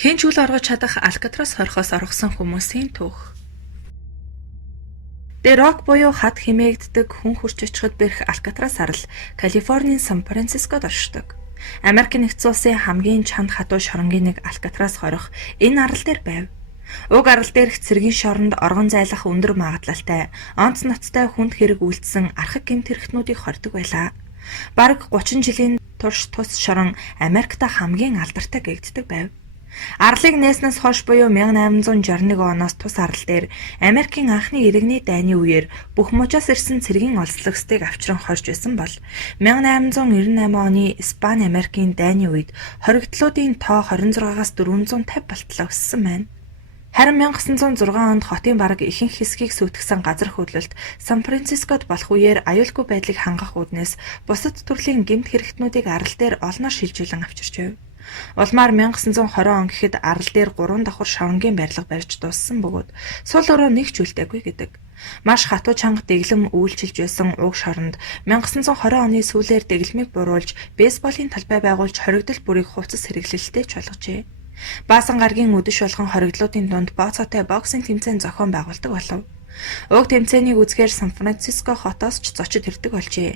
Хэн ч үл оргож чадах Алкатрас хорхоос оргосон хүмүүсийн түүх. The Rock буюу хад хэмээгддэг хүн хурж очиход бэрх Алкатрас арал Калифорнийн Сан Францискод оршдог. Америк нэгдсэн улсын хамгийн чанд хатуу шоронгийн нэг Алкатрас хорих энэ арал дээр байв. Уг арал дээрх цэргийн шоронд оргон зайлах өндөр магадлалтай, онц ноцтой хүнд хэрэг үйлдсэн архаг гэмт хэрэгтнүүдийг хордог байлаа. Бараг 30 жилийн турш тус шорон Америкта хамгийн алдартай гэгддэг байв. Арлыг нээснээс хойш буюу 1861 оноос тус арал дээр Америкийн анхны иргэний дайны үеэр бүх мужаас ирсэн цэргийн олзлогсдыг авчран хорж байсан бол 1898 оны Испани Америкийн дайны үед хоригдлуудын тоо 26-аас 450 болтлоо өссөн байна. Харин 1906 онд хотын бараг ихэнх хэсгийг сүйтгэсэн газар хөдлөлт Сан Францискод болох үеэр аюулгүй байдлыг хангах үүднээс бусад төрлийн гэмт хэрэгтнүүдийг арал дээр олноор шилжүүлэн авчирч байв. Улмаар 1920 он гэхэд арал дээр 3 давхар шоронгийн барилга барьж дууссан бөгөөд сул өрөө нэг ч үлдээгүй гэдэг. Маш хатуу чанга дэглэм үйлчилж байсан уг шоронд 1920 оны сүүлээр дэглэмийг буруулж бейсболын талбай байгуулж хоригдол бүрийг хувцас хэрэглэлтэй ч болгожээ. Баасан гаргийн үдэш болгон хоригдлуудын дунд бооцоотой боксинг тэмцээн зохион байгуулдаг болов. Уг тэмцээнийг үзэхээр Сан Франциско хотоос ч зочид ирдэг болжээ.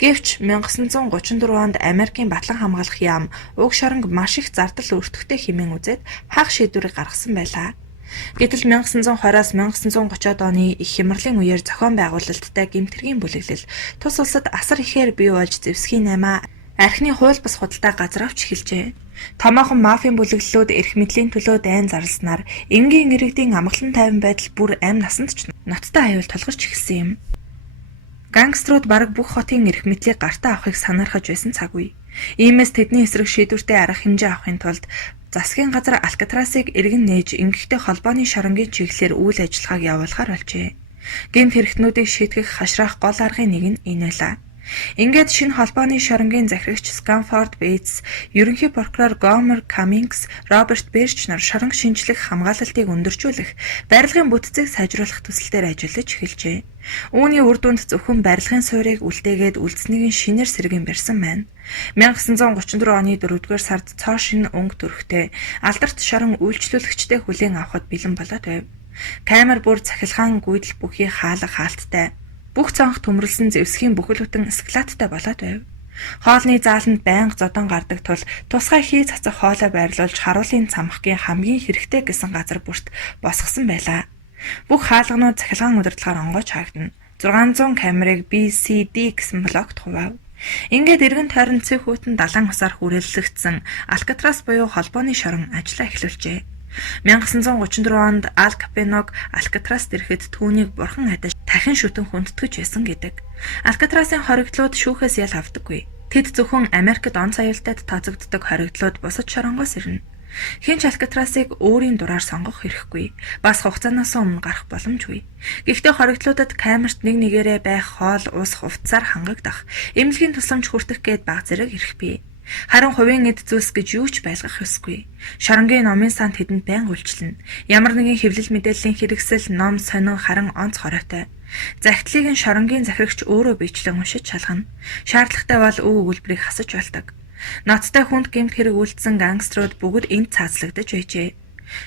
Гэвч 1934 онд Америкийн батлан хамгаалах яам уг шоронг маш их зардал өртөхтэй хэмээн үзээд хаах шийдвэрийг гаргасан байлаа. Гэтэл 1920-аас 1930-ад оны их хямралын үеэр зохион байгуулалттай гэмтэргийн бүлэглэл тус улсад асар ихээр бий болж зэвсгийн 8 архины хууль бус худалдаа газар авч эхэлжээ. Томоохон мафийн бүлэглэлүүд эрх мэдлийн төлөө дайн зарласнаар энгийн иргэдийн амгалан тайван байдал бүр амь насанд ч ноцтой аюул тулгарч эхэлсэн юм. Гангструуд бараг бүх хотын эрх мэдлийг гартаа авахыг санаархаж байсан цаг үе. Иймээс тэдний эсрэг шийдвэртэй арга хэмжээ авахын тулд засгийн газар Алкатрасыг эргэн нээж ингэхдээ холбооны шоронгийн чиглэлээр үйл ажиллагааг явуулахаар болжээ. Гэмт хэрэгтнүүдийг шийтгэх хашраах гол аргын нэг нь энэ байлаа. Ингээд шинэ холбооны шоронгийн захирагч Сканфорд Бейтс, ерөнхий прокурор Гомер Каммингс, Роберт Берч нар шоронг шинжлэх хамгаалалтыг өндөржүүлэх, барилгын бүтцийг сайжруулах төсөл дээр ажиллаж эхэлжээ. Үүний үр дүнд зөвхөн барилгын суурийг үлдээгээд үлдснийг шинээр сэргэн барьсан байна. 1934 оны 4-р сард цоо шинэ өнгө төрхтэй алдарт шорон үйлчлүүлэгчтэй хүлээн авахд бэлэн болоод байв. Камер бүр цахилгаан гүйдэл бүхий хаалга хаалттай. Бүх цонх төмөрлсөн зэвсгийн бүхэл бүтэн скелеттэй болоод байв. Хоолны зааланд байнга зодон гардаг тул тусгай хий цацах хоолой байрлуулж харуулын цамхгийн хамгийн хэрэгтэй гэсэн газар бүрт босгосон байлаа. Бүх хаалганууд цахилгаан удирдлагаар онгойж хаагдана. 600 камерыг BCD гэсэн блокт хуваав. Ингээд эргэн тойрон цэг хүйтэн далайн усаар хүрээллэгдсэн Алкатрас буюу холбооны шорон ажиллаа эхлүүлжээ. 1934 онд Ал Капеног Алкатраст ирэхэд түүнийг бурхан адаж дахин шүтэн хүндэтгэж байсан гэдэг. Алкатрасын хоригдлууд шүүхээс ял авдаггүй. Тэд зөвхөн Америкт онц аюултайд тооцогддог хоригдлууд бусад шоронгоос ирнэ. Хинч Алкатрасыг өөрийн дураар сонгох хэрэггүй. Бас хугацаанаас өмнө гарах боломжгүй. Гэхдээ хоригдлуудад камерт нэг нэгээрээ байх хоол, ус, хувцсаар хангагдах, эмнэлгийн тусламж хүртэх гээд баг зэрэг ирэх бий. Харин хувийн эд зүйлс гэж юу ч байлгах ёсгүй. Шоронгийн номын санд тэдэнд байнга үйлчлэнэ. Ямар нэгэн хэвлэл мэдээллийн хэрэгсэл, ном, сонин, харин онц хоройтой. Захидлыг нь шоронгийн захирагч өөрөө бичлэн уншиж шалгана. Шаардлагатай бол өв өгүүлбэрийг хасаж болдог. Ноцтой хүнд гэмт хэрэг үйлдсэн гангструуд бүгд энд цаацлагдаж байжээ.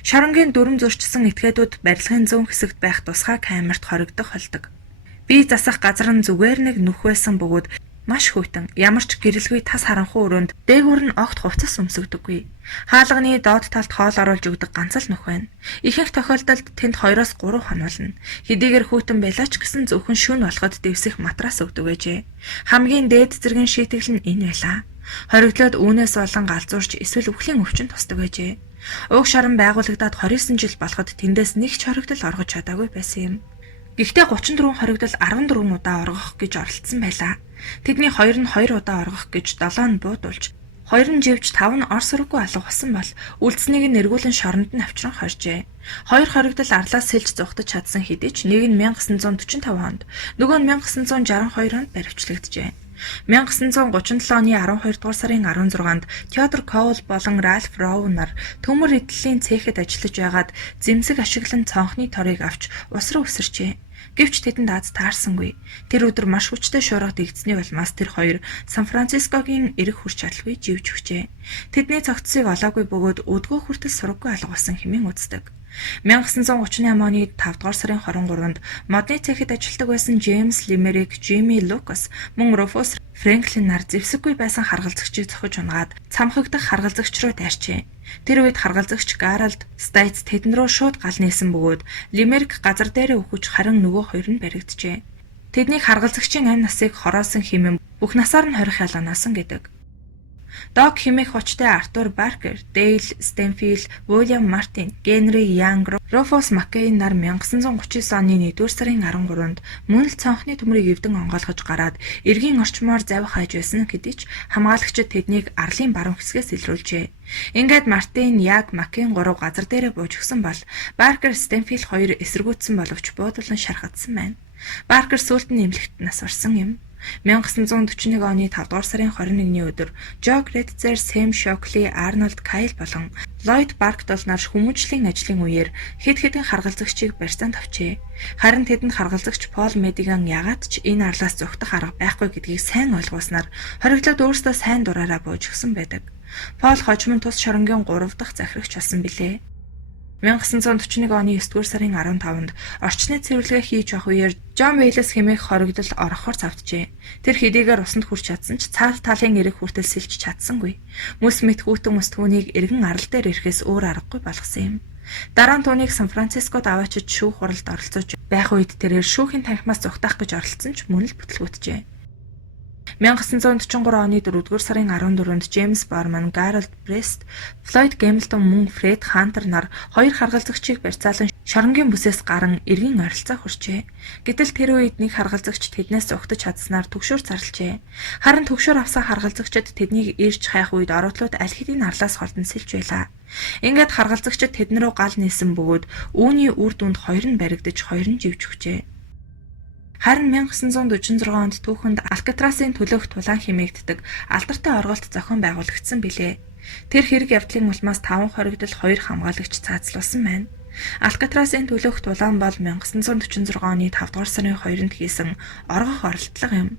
Шоронгийн дүрм зурчсан этгээдүүд барилгын зүүн хэсэгт байх тусгай камерт хоригдох болдог. Бие засах газар нь зүгээр нэг нүх байсан бөгөөд маш хүйтэн, ямар ч гэрэлгүй тас харанхуй өрөөнд дээгүүр нь огт хувцас өмсөгдөггүй. Хаалганы доод талд хоол оруулж өгдөг ганц л нүх байна. Ихэнх тохиолдолд тэнд 2-3 хон болно. Хэдийгээр хүйтэн байлаач гэсэн зөвхөн шүн болоход дэвсэх матрас өгдөг байжээ. Хамгийн дээд зэргийн шийтгэл нь энэ байлаа. Хоригдлоод үүнээс болон галзуурч эсвэл өвхлийн өвчин тусдаг байжээ. Уг шорон байгуулагдаад 29 жил болоход тэндээс нэг ч хоригдол оргож чадаагүй байсан юм. Гэхдээ 34 хоригдол 14 удаа оргох гэж оролдсон байлаа. Тэдний 2 нь 2 удаа оргох гэж 7 нь буудулж, 2 нь живж 5 нь орс ураггүй алга болсон бол үлдснийг нь эргүүлэн шоронд нь авчран хоржээ. 2 хоригдол арлаас сэлж зугтаж чадсан хэдий ч нэг нь 1945 онд, нөгөө нь 1962 онд баривчлагджээ. 1937 оны 12 дугаар сарын 16-нд Теодор Коул болон Ральф Роу нар төмөр эдлийн цехэд ажиллаж байгаад зэмсэг ашиглан цонхны торыг авч ус руу өсөрчээ. Гэвч тэдэнд Аз таарсангүй. Тэр өдөр маш хүчтэй шуурга дэгдсэний улмаас тэр хоёр Сан Францискогийн эрэг хүрч чадалгүй живж өгчээ. Тэдний цогцсыг олоогүй бөгөөд өдгөө хүртэл сураггүй алга болсон хэмээн үздэг. 1938 оны 5 дугаар сарын 23-нд модны цэхэд ажилладаг байсан Джеймс Лимерик, Жими Лукас мөн Руфус Фрэнклин нар зэвсэггүй байсан харгалзагчийг зохиж унгаад цамхагдах харгалзагч руу дайрчээ. Тэр үед харгалзагч Гаралд Стайц тэдэн рүү шууд гал нээсэн бөгөөд Лимерик газар дээрээ өгөж харин нөгөө хоёр нь баригджээ. Тэднийг харгалзагчийн амь насыг хороосон хэмээн бүх насаар нь хорих ялганаасан гэдэг. Дог хэмээх хүчтэй Артур Баркер, Дейл Стэнфилд, Уильям Мартин, Генри Янг, Руфус Маккейн нар 1939 оны 1-р сарын 13-нд мөн л цонхны төмрийг эвдэн онгойлгож гараад эргийн орчмоор завих хайж байсан хэдий ч хамгаалагчид тэднийг арлын баруун хэсгээс илрүүлжээ. Ингээд Мартин, Яг, Маккейн 3 газар дээрээ бууж өгсөн бол Баркер, Стэнфилд 2 эсэргүүцсэн боловч буудалан шархагдсан байна. Баркер сүүлд нь эмнэлэгт нас орсон юм. 1941 оны 5 дугаар сарын 21-ний өдөр Жо Гретцер, Сэм Шокли, Арнольд Кайл болон Ллойд Барктол нар хүмүүжлийн ажлын үеэр хэд хэдэн харгалзагчийг барьцаанд авчээ. Харин тэдэнд харгалзагч Пол Медиган ягаад ч энэ арлаас зугтах арга байхгүй гэдгийг сайн ойлгуулснаар хоригдлоод өөрсдөө сайн дураараа бууж өгсөн байдаг. Пол хожим тус шоронгийн 3 дахь захирагч болсон билээ. 1941 оны 9-р сарын 15-нд орчны цэвэрлэгээ хийж авах үеэр Жон Вейлес хэмээх хоригдол орохоор завджээ. Тэр хэдийгээр усанд хүрч чадсан ч цаал талын эрэг хүртэл сэлж чадсангүй. Мэс мэтгүүтэн ус түүнийг эргэн арал дээр ирэхээс өөр аргагүй болгосон юм. Дараа нь түүнийг Сан Францискод аваачиж шүүх хуралд оролцож байх үед тэрээр шүүхийн танхимаас зугатах гэж оролцсон ч мөн л бүтлгүүтжээ. 1943 оны 4-р сарын 14-нд Джеймс Борман, Гарольд Брест, Флойд Гэмилтон мөн Фред Хантер нар хоёр харгалзагчийг барьцаалан шоронгийн бүсээс гарan эргэн ойролцоо хүрчээ. Гэтэл тэр үед нэг харгалзагч тэднээс зугтаж чадсанаар түгшүүр зарлжээ. Харин түгшүүр авсан харгалзагчид тэднийг ирж хайх үед ороодлууд аль хэдийн арлаас холдон сэлж байлаа. Ингээд харгалзагчид тэдэн рүү гал нээсэн бөгөөд үүний үр дүнд хоёр нь баригдаж хоёр нь живж өгчээ. Харин 1946 онд түүхэнд Алкатрасын төлөөх тулаан хэмээгддэг алдартай оргуулт зохион байгуулагдсан билээ. Тэр хэрэг явдлын улмаас 5 хоригдол 2 хамгаалагч цаацлуулсан байна. Алкатрасын төлөөх тулаан бол 1946 оны 5 дугаар сарын 2-нд хийсэн оргох оролдлого юм.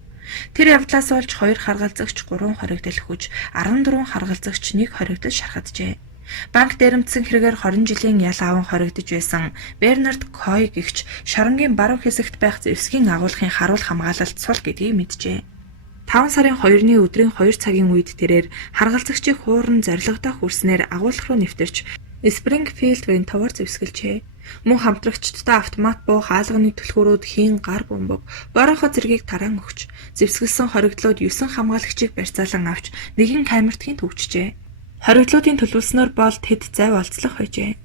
Тэр явдлаас болж 2 харгалзагч 3 хоригдол хүж 14 харгалзагч 1 хоригдол шархаджээ. Банк дээрэмдсэн хэрэгээр 20 жилийн ял ааван хоригдож байсан Бернард Кой гэгч шоронгийн баруун хэсэгт байх зэвсгийн агуулгын харуул хамгаалалт сул гэдгийг мэджээ. 5 сарын 2-ны өдрийн 2 цагийн үед тэрээр харгалзагчийг хууран зорилгодоо хүрснээр агуулга руу нэвтэрч Спрингфилд-ийн товор зэвсгэлжээ. Мөн хамтрагчдтай автомат буу хаалганы түлхүүрүүд хийн гар бөмбөг, бороохо зэргийг тараан өгч, зэвсгэлсэн хоригдлууд 9 хамгаалагчийг барьцаалан авч нэгэн камертгийн төвчжээ. Хоригдлуудын төлөвлөснөөр бол тэд зай олцлох байжээ.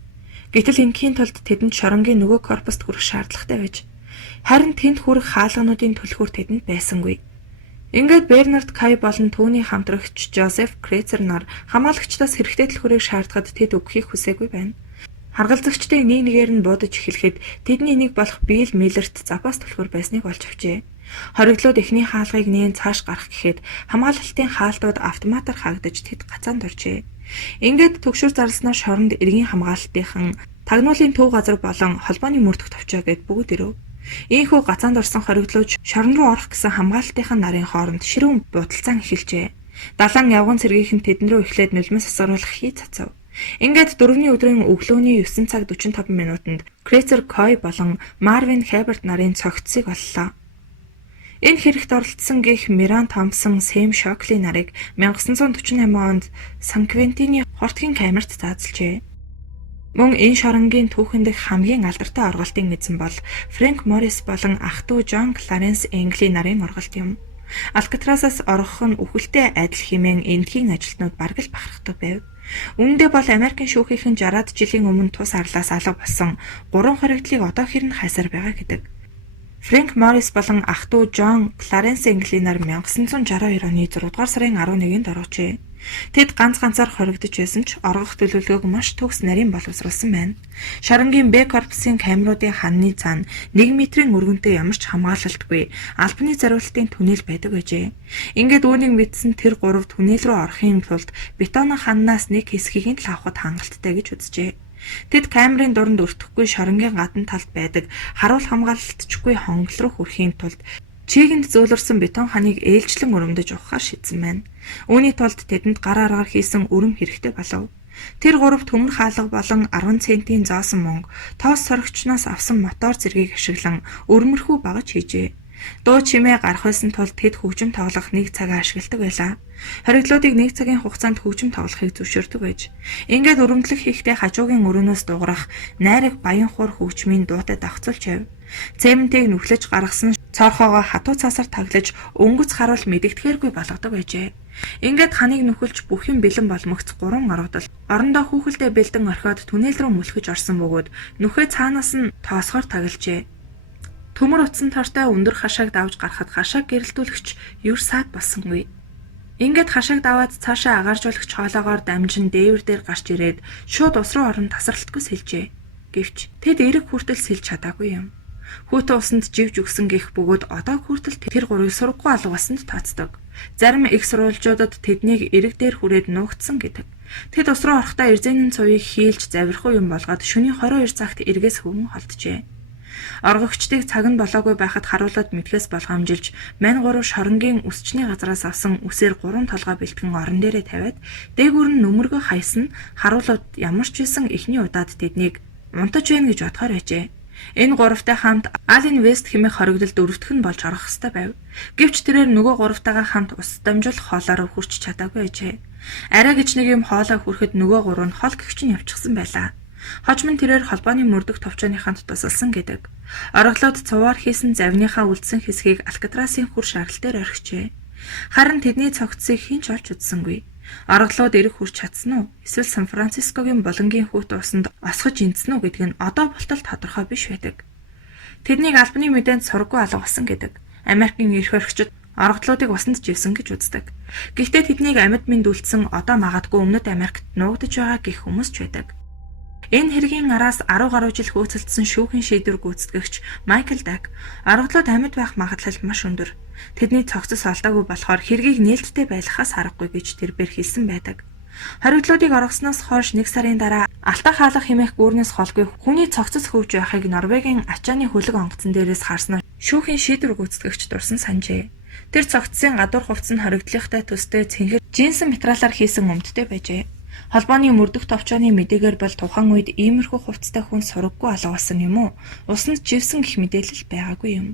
Гэтэл энэхийн тулд тэдэнд шоронгийн нөгөө корпуст хүрэх шаардлагатай байж. Харин тэнд хүрэх хаалгануудын түлхүүр тэдэнд байсангүй. Ингээд Бернард Кай болон түүний хамтрагч Жозеф Крецер нар хамгаалагчдаас хэрэгтэй түлхүүрийг шаардахад тэд өгөхийг хүсээгүй байна. Харгалзагчдын нэг нэгээр нь буудаж эхлэхэд тэдний нэг болох Билл Миллерт запас түлхүүр байсныг олж авчээ. Хоригдлууд эхний хаалгыг нээн цааш гарах гэхэд хамгаалалтын хаалтууд автоматар хаагдаж тэд гацаанд оржээ. Ингээд төгшөр зарласнаар шоронд эргийн хамгаалалтынхан тагнуулын төв газар болон холбооны мөрдөх товчоо гэд бүгд ирв. Ийхүү гацаанд орсон хоригдлууд шорон руу орох гэсэн хамгаалалтынхан нарын хооронд ширүүн будалцаан эхэлжээ. Далайн явган цэргийнхэн тэдэн рүү эхлээд нулимс асгаруулах хий цацав. Ингээд 4-ний өдрийн өглөөний 9 цаг 45 минутанд Крецер Кой болон Марвин Хеберт нарын цогцсыг оллоо. Энэ хэрэгт оролцсон гэх Миран Томпсон, Сэм Шокли нарыг 1948 онд Сан Квентины хортгийн камерт заазалжээ. Мөн энэ шоронгийн түүхэн дэх хамгийн алдартай оргуултын эзэн бол Фрэнк Моррис болон ах дүү Жон Кларенс Энгли нарын оргуулт юм. Алкатрасаас орох нь үхэлтэй адил хэмээн эндхийн ажилтнууд бараг л бахархдаг байв. Үүндээ бол Америкийн шүүхийнхэн 60-аад жилийн өмнө тус арлаас алга болсон 3 хоригдлыг одоо хэрн хайсаар байгаа гэдэг. Фрэнк Моррис болон ах дүү Жон Кларенс Энгли нар 1962 оны 6 дугаар сарын 11-нд ороочээ. Тэд ганцаар хоригдож байсан ч оргох төлөвлөгөөг маш төгс нарийн боловсруулсан байна. Шоронгийн Б корпусын камеруудын ханны цаана 1 метрийн өргөнтэй ямар ч хамгаалалтгүй албаны зориулалтын түнэл байдаг гэжээ. Ингээд үүнийг мэдсэн тэр 3 түнэл рүү орохын тулд бетонын ханнаас нэг хэсгийг л авахд хангалттай гэж үзжээ. Тэд камерын дуранд өртөхгүй шоронгийн гадна талд байдаг харуул хамгаалалтчгүй хонгол руу хүрэхийн тулд чийгэнд зөөлрсөн бетон ханыг ээлжлэн өрөмдөж ухахаар шийдсэн байна. Үүний тулд тэдэнд гар аргаар хийсэн өрөм хэрэгтэй болов. Тэр гуравт төмөр хаалга болон 10 центийн зоосон мөнгө, тоос сорогчноос авсан мотор зэргийг ашиглан өрмөрхүү багаж хийжээ. Дуу чимээ гарах байсан тул тэд хөгжим тоглох 1 цагаа ашигладаг байлаа. Хориглоодыг 1 цагийн хугацаанд хөгжим тоглохыг зөвшөөрдөг байж. Ингээд өрөмдлөх хийхдээ хажуугийн өрөөнөөс дуурах найраг баян хуур хөгжмийн дуутай давхцуулж яв. Цементийг нүхлэж гаргасан цорхоогоо хатуу цаасаар таглаж өнгөц харуул мэдэгдэхээргүй болгодог байжээ. Ингээд ханыг нүхэлж бүх юм бэлэн болмогц 3 орвдол орондоо хүүхэлдээ бэлдэн орхиод түнэл рүү мөлхөж орсон бөгөөд нүхээ цаанаас нь тоосгоор таглжээ. Төмөр утсан тортой өндөр хашааг давж гарахад хашааг гэрэлтүүлэгч юр саад болсонгүй. Ингээд хашааг даваад цаашаа агааржуулагч хоолоогоор дамжин дээвэр дээр гарч ирээд шууд ус руу орон тасралтгүй сэлжээ. Гэвч тэд эрэг хүртэл сэлж чадаагүй юм. Хүүтэн усанд живж өгсөн гих бөгөөд одоо хүртэл тэр гурыг сургаггүй алга басанд тооцдог. Зарим их сурвалжуудад тэднийг эрэг дээр хүрээд нуугдсан гэдэг. Тэд ус руу орохдоо эрзэнэн цувыг хийлж завирхуу юм болгоод шөнийн 22 цагт эргээс хөвөн холджээ. Оргогчдыг цаг нь болоогүй байхад харуулад мэдхээс болгоомжилж мань 3 шоронгийн өсчний газраас авсан үсээр 3 толгой бэлтгэн орон дээрээ тавиад дээгүүр нь нүмергөө хайсан харуулууд ямар ч байсан эхний удаад тэднийг унтаж байна гэж бодохоор байжээ. Энэ гуравтай хамт Ален Вест хэмээх хоригдол дөрөвтөх нь болж орох ёстой байв. Гэвч тэрээр нөгөө гуравтайгаа хамт ус дамжуулах хоолоор хүрч чадаагүй байжээ. Арай гэж нэг юм хоолоо хүрэхэд нөгөө гурав нь хол гихч нь явчихсан байлаа. Хожим нь тэрээр холбооны мөрдөх товчооныханд тусалсан гэдэг. Ороглоод цуваар хийсэн завныхаа үлдсэн хэсгийг Алькатрасын хүр шаргал дээр орхижээ. Харин тэдний цогцсыг хэн ч олж үзсэнгүй. Ороглоод ирэх хүрч чадсан уу? Эсвэл Сан Францискогийн булангийн хүүт усанд осгож инцсэн үү гэдг нь одоо болтол тодорхой биш байдаг. Тэднийг албаны мэдээнд сургаггүй алга болсон гэдэг. Америкийн эрх баригчид ороглоодыг усанд живсэн гэж үздэг. Гэхдээ тэднийг амьд мэнд үлдсэн одоо магадгүй өмнөд Америкт нуугдж байгаа гэх хүмүүс ч байдаг. Энэ хэргийн араас 10 гаруй жил хөөцөлдсөн шүүхийн шийдвэр гүйцэтгэгч Майкл Даг ороглоод амьд байх магадлал маш өндөр. Тэдний цогцос олдоогүй болохоор хэргийг нээлттэй байлгахаас аргагүй гэж тэрбээр хэлсэн байдаг. Хориглоодыг оргосноос хойш 1 сарын дараа Алтан хаалга хэмээх гүүрнээс холгүй хүний цогцос хөвж байхыг Норвегийн ачааны хөлөг онгоцон дээрээс харснаа шүүхийн шийдвэр гүйцэтгэгч дурсан санджээ. Тэр цогцсын гадуур хувцс нь хоригдлынхтай төстэй цэнхэр жинсэн материалаар хийсэн өмдтэй байжээ. Холбооны мөрдөх товчооны мэдээгээр бол тухайн үед иймэрхүү хувцастай хүн сураггүй алга болсон юм уу? Усанд живсэн гэх мэдээлэл байгаагүй юм.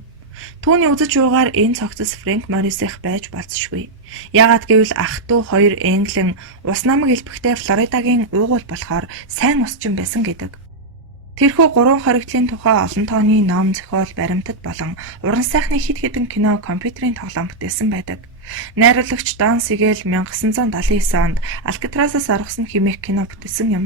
Түүний үзэж уугаар энэ цогцос Фрэнк Моррисих байж болцшгүй. Яагаад гэвэл ах トゥ 2 Энглэн ус намаг элбэгтэй Флоридагийн уугуул болохоор сайн усчин байсан гэдэг. Тэрхүү 3 хоригдлын тухай олон тооны ном, зохиол, баримтат болон уран сайхны хэд хэдэн кино, компьютерийн тоглоом бүтээсэн байдаг. Найруулагч Дон Сигел 1979 онд Алькатразаас оргосон хэмээх кино бүтээсэн юм.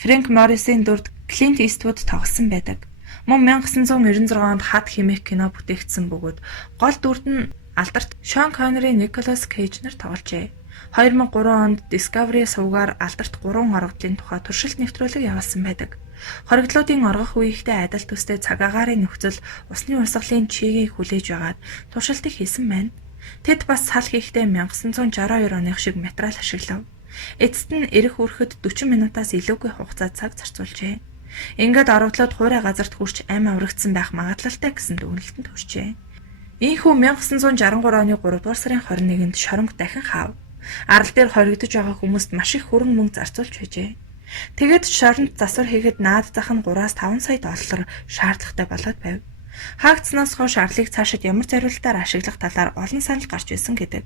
Фрэнк Моррисын дүрд Клинт Иствуд тоглосон байдаг. Мөн 1996 онд Хад хэмээх кино бүтээгдсэн бөгөөд гол дүрд нь алдарт Шон Коннери, Николас Кейж нар тогложээ. 2003 онд Discovery сувгаар алдарт 3 оргодлын тухай туршилт нэвтрүүлэг явуулсан байдаг. Хоригдлуудын оргох үеийнхтэй адил төстэй цаг агаарын нөхцөл усны урсгалын чигийг хүлээж байгаад туршилтыг хийсэн байна. Тэд бас сал хийхдээ 1962 оных шиг материал ашиглав. Эцэст нь эрэх хүрэхэд 40 минутаас илүүгүй хугацаа цаг зарцуулжээ. Ингээд орогдлоод хуурай газарт хүрч ам аврагдсан байх магадлалтай гэсэн дүгнэлтэнд хүрчээ. Ийхүү 1963 оны 3 дугаар сарын 21-нд шоронг дахин хаав. Арал дээр хоригдож байгаа хүмүүст маш их хөрөнгө мөнгө зарцуулж байжээ. Тэгээд шоронд засвар хийхэд наад зах нь 3-5 сая доллар шаардлагатай болоод байв. Хаагдсанаас хойш арлыг цаашид ямар зориулалтаар ашиглах талаар олон санал гарч ирсэн гэдэг.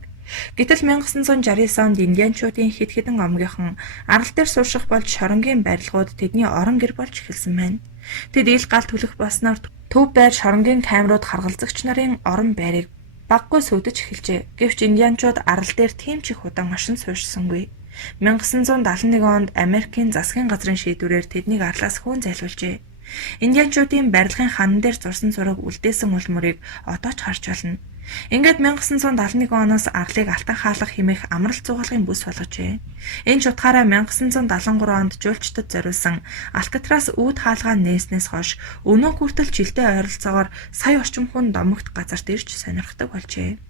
Гэтэл 1969 онд индианчуудын хэд хэдэн омгийнхан арал дээр суурших болж шоронгийн барилгууд тэдний орон гэр болж эхэлсэн байна. Тэд ил гал төлөх болсноор төв байр шоронгийн камерууд харгалзагч нарын орон байрыг баггүй сүйдэж эхэлжээ. Гэвч индианчууд арал дээр тийм ч их удаан машин суурьшсангүй. 1971 онд Америкийн засгийн газрын шийдвэрээр тэднийг арлаас хөөн зайлуулжээ. Индианчуудын барилгын хан дээр зурсан зураг үлдээсэн улмөрийг одоо ч харж байна. Ингээд 1971 оноос арлыг алтан хаалга хэмээх амралт зугаалгын бүс болгожээ. Энэ ч утгаараа 1973 онд жуулчдад зориулсан Алькатрас үүд хаалгаа нээснээс хойш өнөө хүртэл жилдээ ойролцоогоор сая орчим хүн домогт газарт ирж сонирхдаг болжээ.